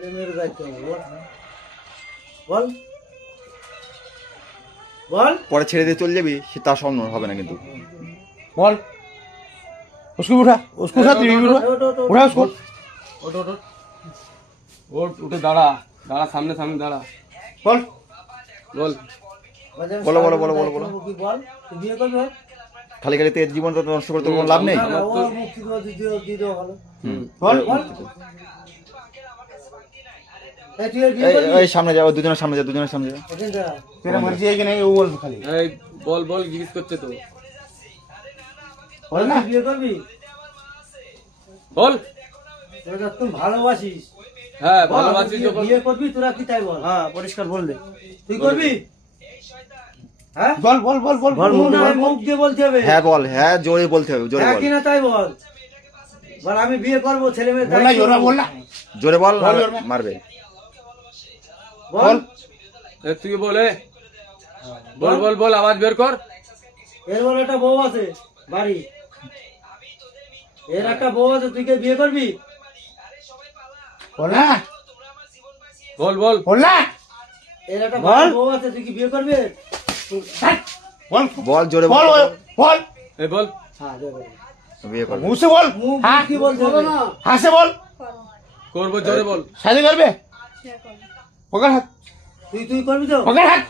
मेरे दायित्व বল বল পরে ছেড়ে দিয়ে চলে যাবি, সে তার স্বপ্ন হবে না কিন্তু। बोल उसको उठा, उसको उठा, उठा उसको। उठ उठ उठ उठे दाड़ा दाड़ा सामने सामने दाड़ा बोल बोल বলো বলো বলো বলো বলো কি বল তুই বিয়ে করবে খালি খালি তো এর জীবন তো নষ্ট করতে কোনো লাভ নেই। না, ও মুক্তি দিও ভালো बोल বল এই তুই বিয়ে এই করবি এই সামনে যাও, দুজনের সামনে যা, দুজনের সামনে যা। এখানে দাঁড়া तेरा मर्जी है कि नहीं वो बोल खाली এই বল বল জিজ্ঞেস করছে তো बोल ना। তুই বিয়ে করবি বল তোরা তুই ভালোবাসিস হ্যাঁ বল, ভালোবাসি তুই যখন বিয়ে করবি তোরা কি তাই বল हाँ परिष्कार बोल दे। তুই করবি হ্যাঁ बोल बोल बोल बोल বল बोल মুখ দিয়ে বলতে হবে হ্যাঁ বল, হ্যাঁ জোরে বলতে হবে, জোরে হ্যাঁ বল, কি না তাই বল বল আমি বিয়ে করবো ছেলে মেয়ে बोलना जोरा बोलना জোরে বল, বল, জোরে বল। মারবে। বল এ তুই বলে বল বল বল আওয়াজ বের কর এর বলে একটা বউ আছে বাড়ি এর একটা বউ আছে তুই কে বিয়ে করবি बोलना বল বল बोलना এর একটা বল। বউ আছে তুই কি বিয়ে করবি बोल বল জোরে बोल বল, बोल এ বল হ্যাঁ বিয়ে করবি বিয়ে করবে। मुंह से बोल মুখ हाँ কি বলতে হবে हाँ से बोल করবো জোরে বল शादी कर बे पकड़ हाथ তুই তুই করবি তো पकड़ हाथ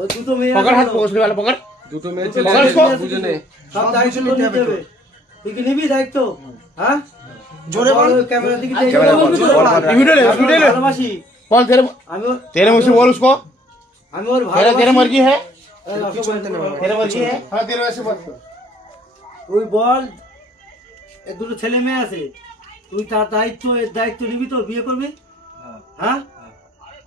ওই দুটো মেয়ে पकड़ আছে हाथ তো। उसके वाला पकड़ দুটো মেয়ে দুটো ছেলে পকড় আছে, उसको। বুঝে নে সব দায়িত্ব তো নিতে হবে তুই কি নিবি দায়িত্ব হ্যাঁ জোরে বল। ক্যামেরা দিকে ক্যামেরা বল, বল, বল, वीडियो ले वीडियो ले ভালোবাসি बोल तेरे আমি तेरे मुंह से बोल उसको আমি ওর तेरा तेरा ভালোবাসি मर्जी है এই রসগোল্লা বলতে নেই। तेरा मर्जी है हाँ तेरे वैसे बोल তুই বল এ দুটো ছেলে মেয়ে আছে তুই তার দায়িত্ব এর দায়িত্ব নিবি তো বিয়ে করবি হ্যাঁ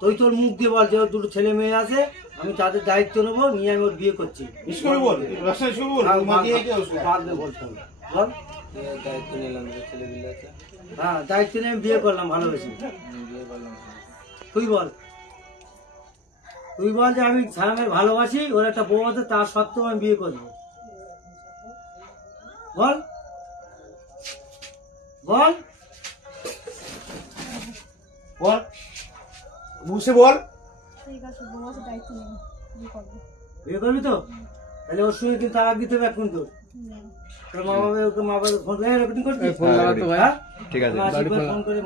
তুই তোর মুখ দিয়ে বল যে ওর দুটো ছেলে মেয়ে আছে আমি তাদের দায়িত্ব নেবো নিয়ে আমি ওর বিয়ে করছি इसको भी बोल रक्षा इसको भी बोल আর मर्जी है क्या उसको বাদ দে বলতে হবে। বল দায়িত্ব নিলাম ছেলে বিলে আছে হ্যাঁ দায়িত্ব নিয়ে আমি বিয়ে করলাম ভালোবেসে তুই বল তুই বল যে আমি স্যামের ভালোবাসি ওর একটা বউ আছে তার সত্ত্বেও আমি বিয়ে করবো বল বল बोल मुंह से बोल ঠিক আছে বউকে দায়িত্ব নেই বিয়ে করবো বিয়ে করবি তো তাহলে ওর সঙ্গে কিন্তু তালাক দিতে হবে এখন তো তোর মা বাবা ওকে মা বাবা ফোন করে রেকর্ডিং করছিস ফোন লাগাতো ভাই হ্যাঁ ঠিক আছে। ফোন করে